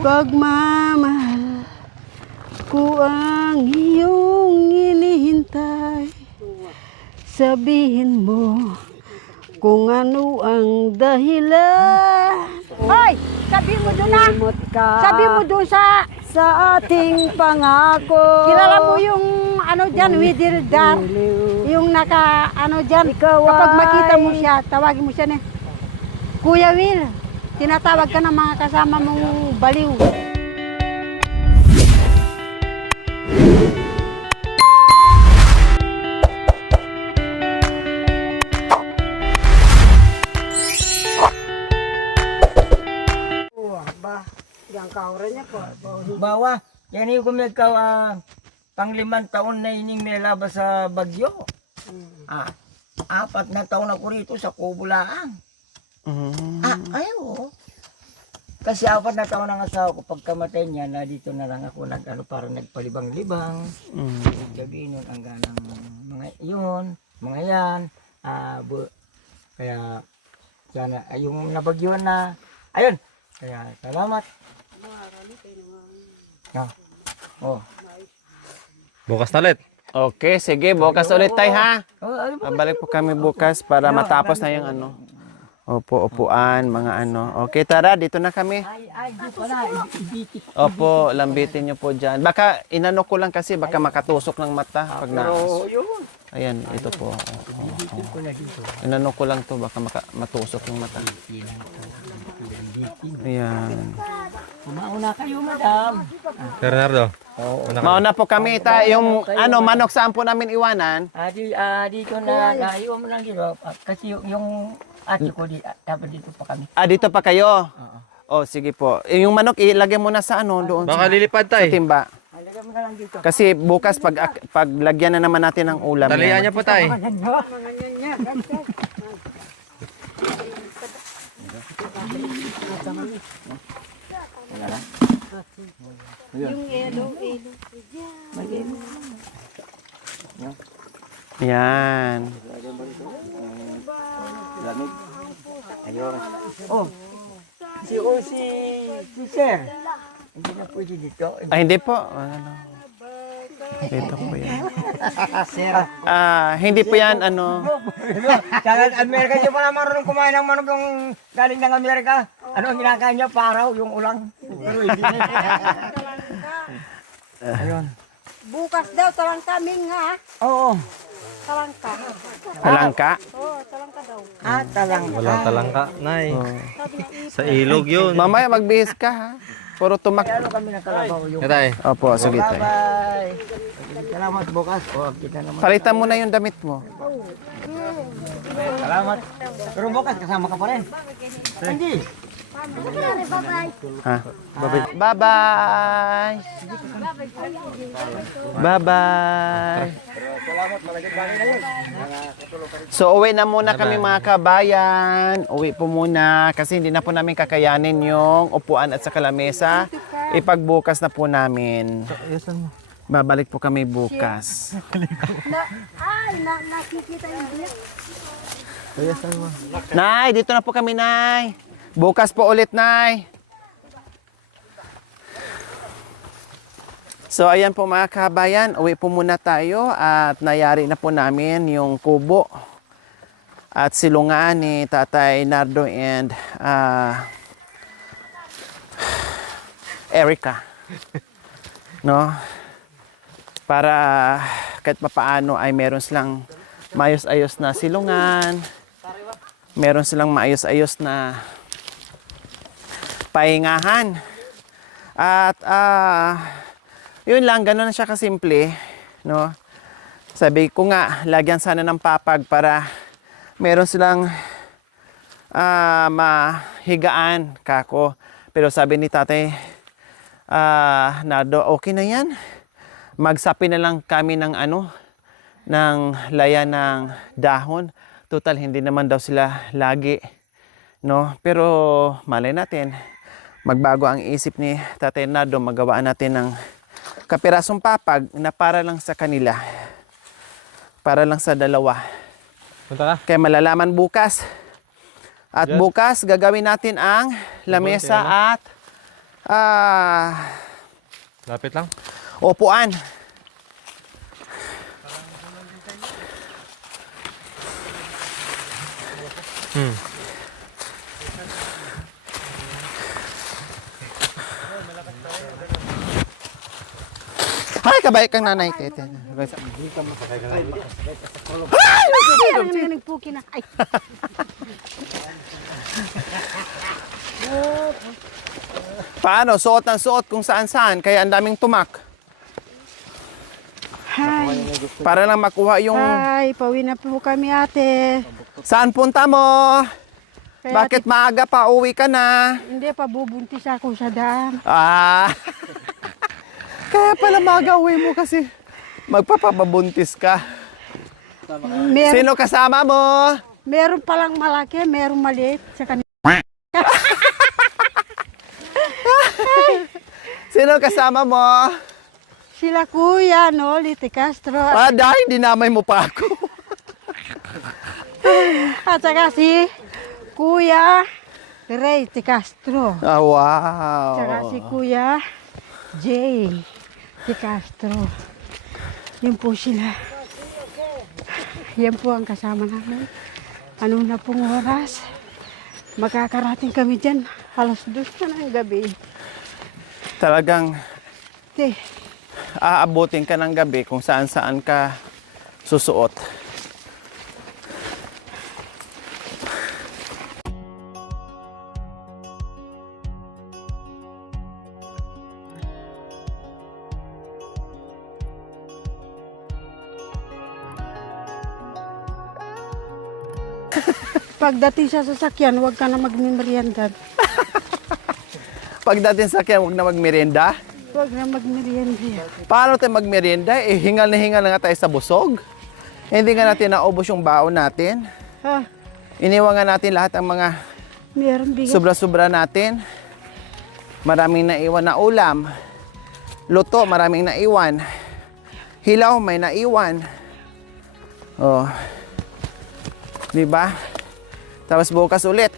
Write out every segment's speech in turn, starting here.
Pagmamahal ko ang iyong inihintay. Sabihin mo kung ano ang dahilan. Hoy! Sabi mo doon na! Limot ka Sabi mo doon sa... sa ating pangako. Kilala mo yung ano dyan, Widildar? Yung naka ano dyan. Kapag makita mo siya, tawagin mo siya na. Kuya Will, tinatawag ka ng mga kasama mong baliw. Yang kauran niya po. Bawa, yan yung kumikaw pang-5 taon na ining may labas sa bagyo. 4 na taon ako rito sa Kubulaan. Ayaw. Kasi 4 na taon ang asawa ko pagkamatay niya na dito na lang ako para nagpalibang-libang. Gabi nun ang ganang mga yan. Kaya sana yung nabagyuan na. Ayun. Kaya salamat. Oh. Bukas na ulit. Okay, sige. Bukas ulit tayo ha. Balik po kami bukas para matapos na yung ano. Upuan, mga ano. Okay, tara. Dito na kami. Opo, lambitin nyo po dyan. Baka inano ko lang kasi baka makatusok ng mata. Pag na... Ayan, ito po. Inano ko lang to baka matusok ng mata. Ayan. Mauna kayo, madam. Bernardo. Mauna po kami. Yung ano, manok saan po namin iwanan? Dito na, naiwan mo lang dito. Kasi yung ate ko, dapat dito pa kami. Dito pa kayo? Oh, sige po. Yung manok, ilagay mo na sa ano, doon. Baka lilipad tayo. Sa timba. Lagyan mo na lang dito. Kasi bukas, pag lagyan na naman natin ng ulam. Talian niya po tayo. Yung elo. Yan. Ayun. Oh. Si Sir. Hindi na pwede dito. Hindi po. Ano. Dito po yan. Sir. Hindi po yan, ano. Sa Amerika, di pa na marunong kumain ng manok yung galing ng Amerika. Ano ang ginakain niya? Paraw, yung ulang. Ayun. Bukas daw, talang kaming ha. Oo. Talangka. Talangka? Oo, talangka daw. Talangka. Walang talangka, Nay. Sa ilog yun. Mamaya magbihis ka, ha? Puro tumak. Ano kami nakalabaw yung... Opo, sige tayo. Bye-bye. Salamat bukas. Kita naman. Palitan mo na yung damit mo. Salamat. Pero bukas kasama ka pa rin. Hindi. Ha? Bye-bye. Bye-bye. So, uwi na muna kami mga kabayan. Uwi po muna kasi hindi na po namin kakayanin yung upuan at saka lamesa. Ipagbukas na po namin. Babalik po kami bukas. Nakikita yung bilik. Nay, dito na po kami, Nay. Bukas po ulit, Nay. So, ayan po mga kabayan, uwi po muna tayo at nayari na po namin yung kubo at silungan ni Tatay Nardo and Erica. No? Para kahit papaano ay meron silang maayos-ayos na silungan, meron silang maayos-ayos na pahingahan. At yun lang, gano'n na siya kasimple, no? Sabi ko nga, lagyan sana ng papag para meron silang mahigaan kako. Pero sabi ni Tatay Nardo, okay na yan. Magsapi na lang kami ng ng laya ng dahon. Total, hindi naman daw sila lagi, no? Pero malay natin, magbago ang isip ni Tatay Nardo, magawaan natin ng kapirasong papag na para lang sa kanila. Para lang sa dalawa. Punta ka? Kaya malalaman bukas. At bukas, gagawin natin ang lamesa at Lapit lang. upuan. Ay, kabay kang nanay. Tete. Ay, alam mo yung nagpuki na. Ay, Paano? Suot ng suot kung saan-saan. Kaya ang daming tumak. ay, Para lang makuha yung... ay, pauwi na po kami ate. Saan punta mo? Kaya Bakit maaga pa? Uwi ka na. Hindi, pabubuntis ako sa dam. Ah. Kaya pala maaga uwi mo kasi magpapabuntis ka. Sino kasama mo? Meron palang malaki, meron maliit sa kanila. Sino kasama mo? Sila kuya, no, Liti Castro. Dahil dinamay mo pa ako. At saka si kuya Ray T. Castro. Wow. Saka si kuya Jay T. Castro. Yun po sila. Yan po ang kasama namin. Ano na pong oras? Makakarating kami dyan. Alas 2 na ng gabi. Talagang Te, aabutin ka ng gabi kung saan-saan ka susuot. pagdating sa sasakyan, huwag ka na magmimerienda. Pagdating sa kaya, huwag na magmerienda. Huwag na magmerienda. Paano tayo magmerienda? Hingal na hingal na nga tayo sa busog. Hindi nga natin naubos yung baon natin. Ha, Iniwan nga natin lahat ang mga meron bigas. sobra-sobra natin. Maraming naiwan na ulam. Luto, maraming naiwan. Hilaw, may naiwan. Oh. Di ba? Tapos bukas ulit.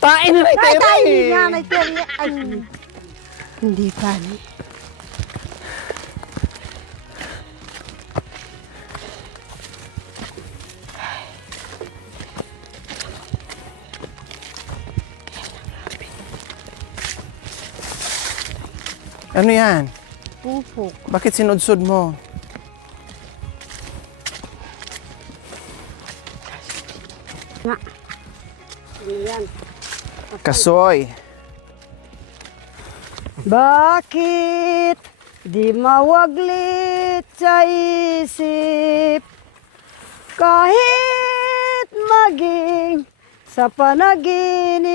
Tain na Ay, Terry! tayo nga, may Terry. Ay, hindi pa. Ano yan? Pupok. Bakit sinudsod mo? Yan. Kasoy. Bakit di mawaglit sa isip kahit maging sa panaginip?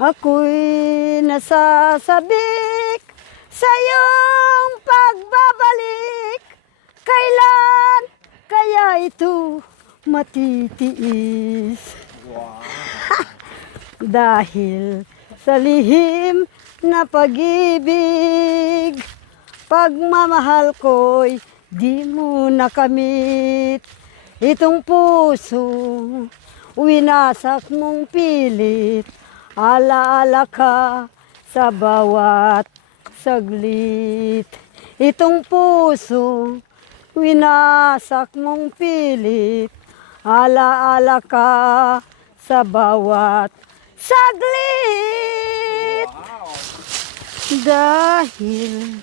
Ako'y nasasabik sa iyong pagbabalik. Kailan kaya ito matitiis? Dahil sa lihim na pag-ibig, pagmamahal ko'y di mo nakamit. Itong puso, winasak mong pilit, alaala ka sa bawat saglit. Itong puso, winasak mong pilit, alaala ka sa bawat saglit. Dahil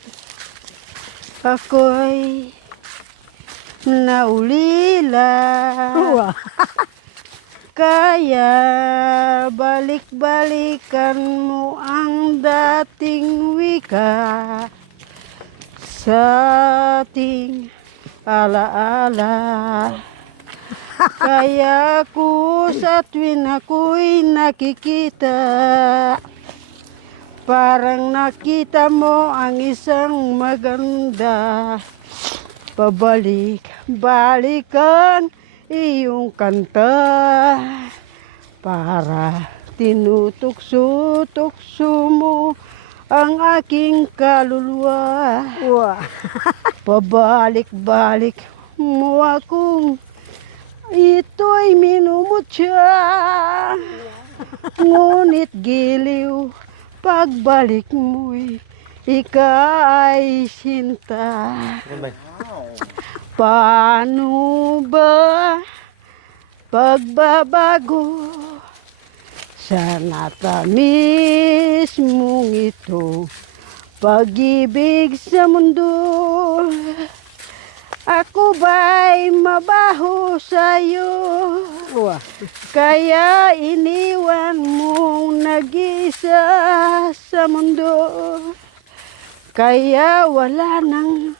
ako'y naulila, kaya balik-balikan mo ang dating wika sa ating alaala. Kaya ko sa tuwin ako'y nakikita, parang nakita mo ang isang maganda. Pabalik-balikan iyong kanta, para tinutukso-tukso mo ang aking kaluluwa. Pabalik-balik mo akong ito'y minumutya, ngunit giliw pagbalik mo'y ika'y sinta. Paano ba pagbabago sa natamis mong ito, pag-ibig sa mundo? Ako ba'y mabaho sa'yo, kaya iniwan mong nag-isa sa mundo? Kaya wala nang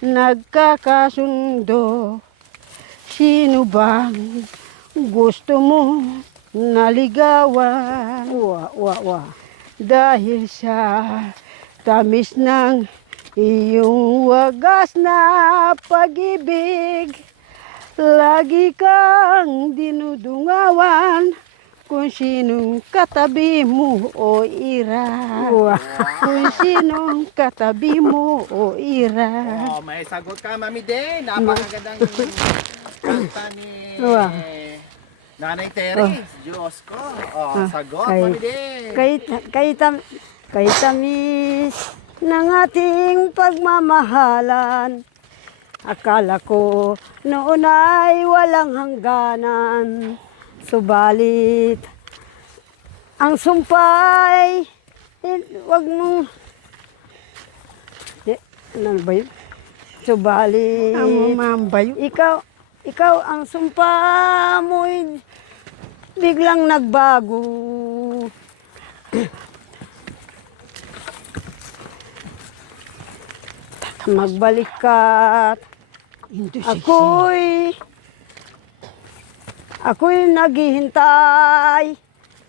nagkakasundo. Sino bang gusto mo naligawan? Dahil sa tamis ng iyong wagas na pag-ibig, lagi kang dinudungawan kung sinong katabi mo o ira. Kung sinong katabi mo o ira. Oh, may sagot ka, Mami Day. Napakagandang kanta ni Nanay Terry. Diyos ko. Oh, sagot, Mami Day. Kay tamis ng ating pagmamahalan, akala ko noon ay walang hangganan. Subalit, ang sumpay, wag mong, ano ba yun? Subalit, ikaw ang sumpa mo'y biglang nagbago. Magbalik ka, ako'y naghihintay.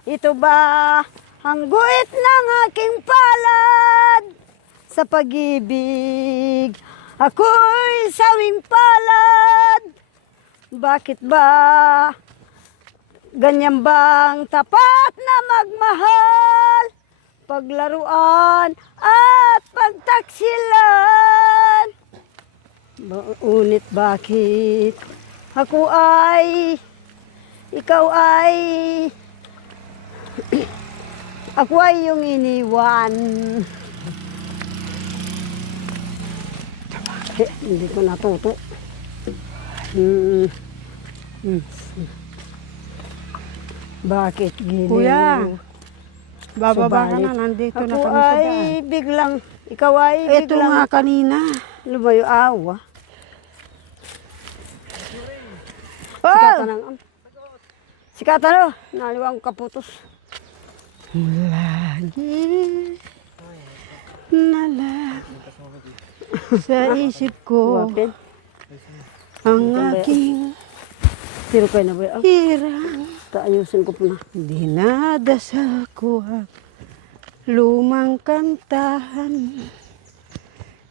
Ito ba ang guhit ng aking palad sa pag-ibig? Ako'y sawing palad. Bakit ba ganyan bang tapat na magmahal, paglaruan at pagtaksilan? Ngunit bakit ikaw ay ako ay yung iniwan? Hindi ko natuto. Bakit giliw? Kuya, bababa ka na, Subalit, nandito na ako kami sa ay daan. biglang, ikaw ay Ito biglang nga kanina. lumayo awa. Sikatan o, naliwang kaputos. Lagi na lang sa isip ko Wapin. ang aking Tiro kayo na ba? hirang. Taayusin ko po na. Dinadasal ko ang lumang kantahan.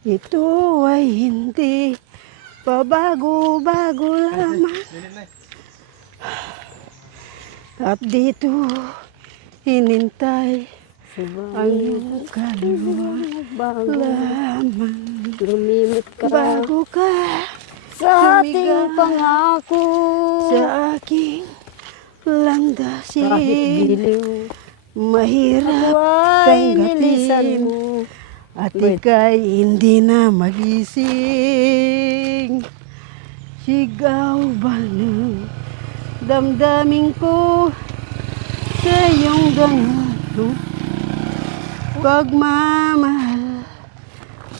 Ito ay hindi pabago-bago lamang. At dito hinintay ang iyong kaluluwa lamang. Lumimit ka Bago ka sa sumigaw ating pangako. sa aking landasin. Kahit giliw, Mahirap ako ay nilisan tanggapin mo. At ika'y hindi na magising. Sigaw ba ng damdamin ko sa iyong ganito? Pagmamahal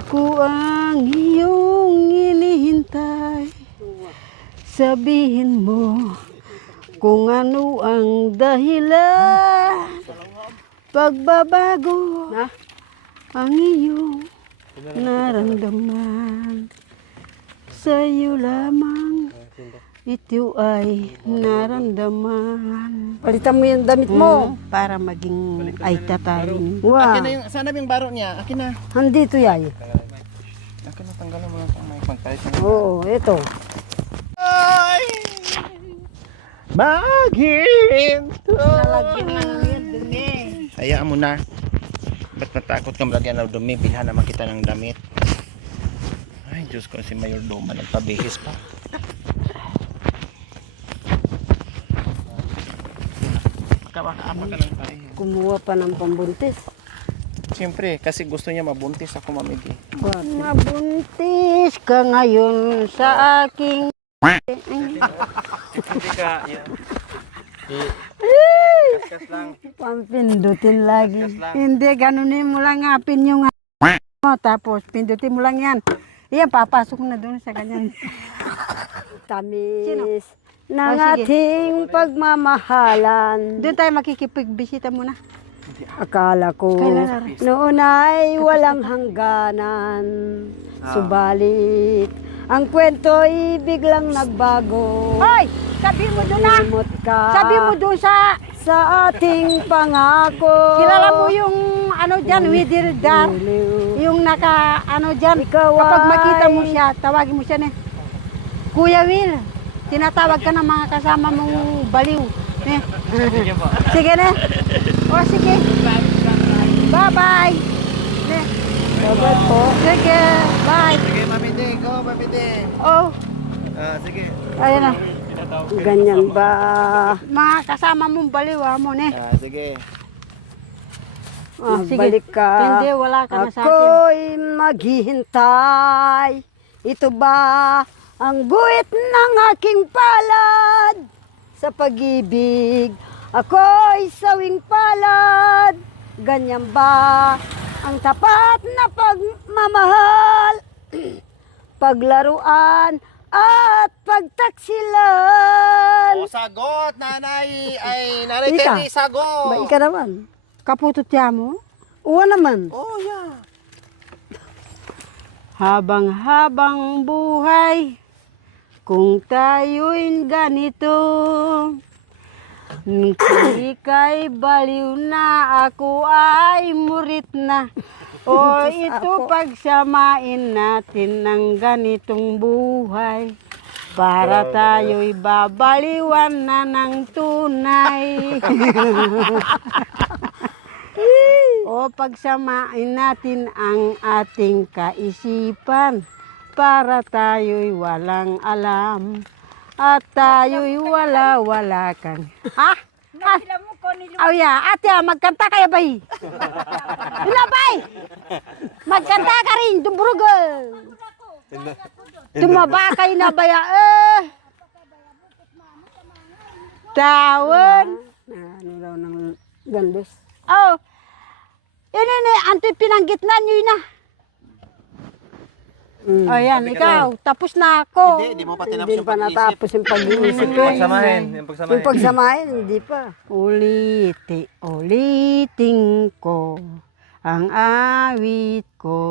ko ang iyong inihintay. Sabihin mo kung ano ang dahilan. Pagbabago ang iyong naramdaman. Sa'yo lamang ito ay naramdaman. Palitan mo yung damit mo. Para maging ay tatay. Akin na yung, sana yung baro niya. Akin na. Andito yan. Akin na, tanggalan mo lang sa mic. Magpalit na. Oo, ito. Ay! Maghinto! Hayaan mo na. Ba't natakot ka malagyan ng dumi? Bilhan naman kita ng damit. Ay, Diyos ko, si Mayor Doma nagpabihis pa. Apa ka lang tayo. Kumuha pa ng pambuntis. Siyempre, kasi gusto niya mabuntis ako, mamidi. Mabuntis ka ngayon sa aking... Hindi ka, yan. Kaskas lang. Pampindutin lagi. Kaskas lang. Hindi, ganunin mo lang ngapin yung mo, tapos pindutin mo lang yan. Iyan, papasok na doon sa ganyan. Tamis ng Oh, sige. ating pagmamahalan. Doon tayo makikipagbisita muna. Akala ko Kailan na noon ay walang hangganan. Subalit, ang kwento ay biglang nagbago. Hoy! Sabi mo doon na! Lumot ka Sabi mo doon sa... sa ating pangako. Kilala mo yung ano dyan, Widildar? Yung naka ano dyan. Ikaw Kapag ay- makita mo siya, tawagin mo siya na. Kuya Will, tinatawag ka ng mga kasama mong baliw. Eh. Sige na. O sige. Bye-bye. Ne. Dapat po. Sige, bye. Sige, mamidi. Go, mamidi. Oh, Sige. ayan na. Ganyan ba? Mga kasama mong baliw, mo ne. Sige. Oh, sige. Magbalik ka. Hindi, wala ka na sa akin. Ako'y maghihintay. Ito ba ang guhit ng aking palad? Sa pag-ibig, ako'y sawing palad. Ganyan ba ang tapat na pagmamahal? Paglaruan at pagtaksilan. Sagot, nanay. Ay, nanay Ika. Terry, sagot. Ba, ika naman? Kaputot niya mo? Oo naman. Oh, yeah. Habang-habang buhay, kung tayo'y ganito, kung ika'y baliw na, ako ay murit na. O ito pagsamain natin ng ganitong buhay, para tayo'y babaliwan na ng tunay. O pagsamain natin ang ating kaisipan, para tayo'y walang alam at tayo'y wala kang. Ha? Oh yeah, ate, magkanta kaya bay? Wala bay? Magkanta ka rin, dumburugol. Tumabakay na baya Tawon. Ano daw ng gandos? Oh, ini antoy pinanggitnan nyo na. Oh, yan, ikaw. Tapos na ako. Hindi mo pa tinapos Hindi yung pa pag-iisip. natapos yung pag-iisip ko. Pagsamahin. Yung Yung pagsamahin. pagsamahin, hindi pa. Uliting ko ang awit ko.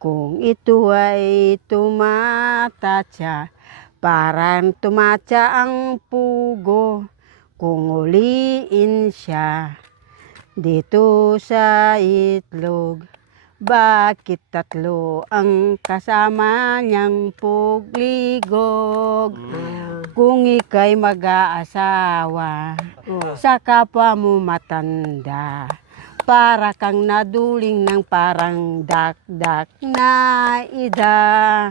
Kung ito ay tumatatsa, parang tumatsa ang pugo. Kung uliin siya dito sa itlog, bakit tatlo ang kasama niyang pugligog? Kung ika'y mag-aasawa sa kapwa mo matanda, para kang naduling ng parang dakdak na ida.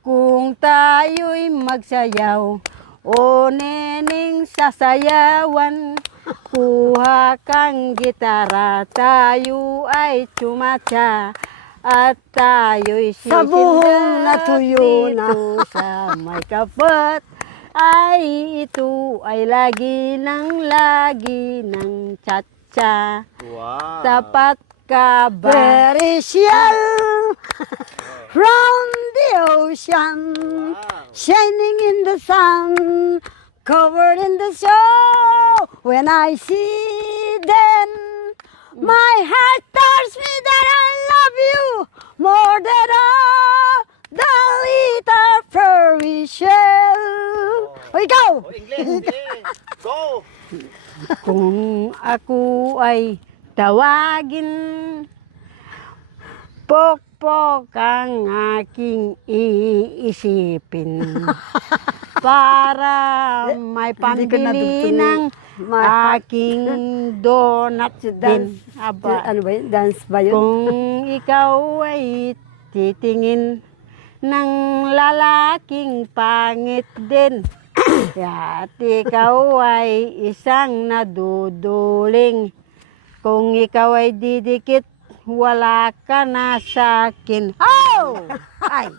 Kung tayo'y magsayaw o neneng sasayawan, kuha kang gitara, tayo ay tumatsa. at tayo'y Sa buhong sisindak natuyo na. dito sa may kapat. Ay, ito ay lagi ng cha-cha. Wow. Tapat ka ba? Very shell round the ocean, shining in the sun, covered in the snow. When I see them, my heart tells me that I love you more than all the little furry shell. O ikaw! English. Go. Kung ako ay tawagin, pokpok ang aking iisipin. Para may Hindi ko pambili nadugtong ng ma- aking donut din. Aba, Ano ba yun? Dance ba yun? kung ikaw ay titingin ng lalaking pangit din, at ikaw ay isang naduduling, kung ikaw ay didikit, wala ka na sa akin. Oh! Ay!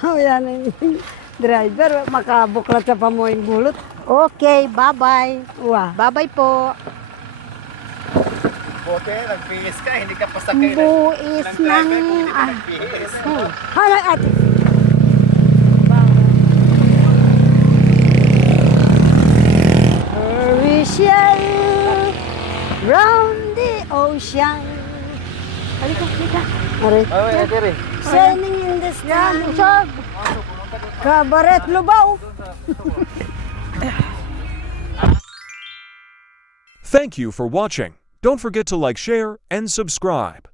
Oh, yan ang driver. Makabuklat sa pamoying gulot. Okay, bye-bye. Wah. Bye-bye po. Buti, nagpihis ka, hindi ka pasakay Buis ng... Hala, ate. Furry shell round the ocean. Halika, halika. Aray. Shining in the sky. Kabaret Lubao. Thank you for watching. Don't forget to like, share, and subscribe.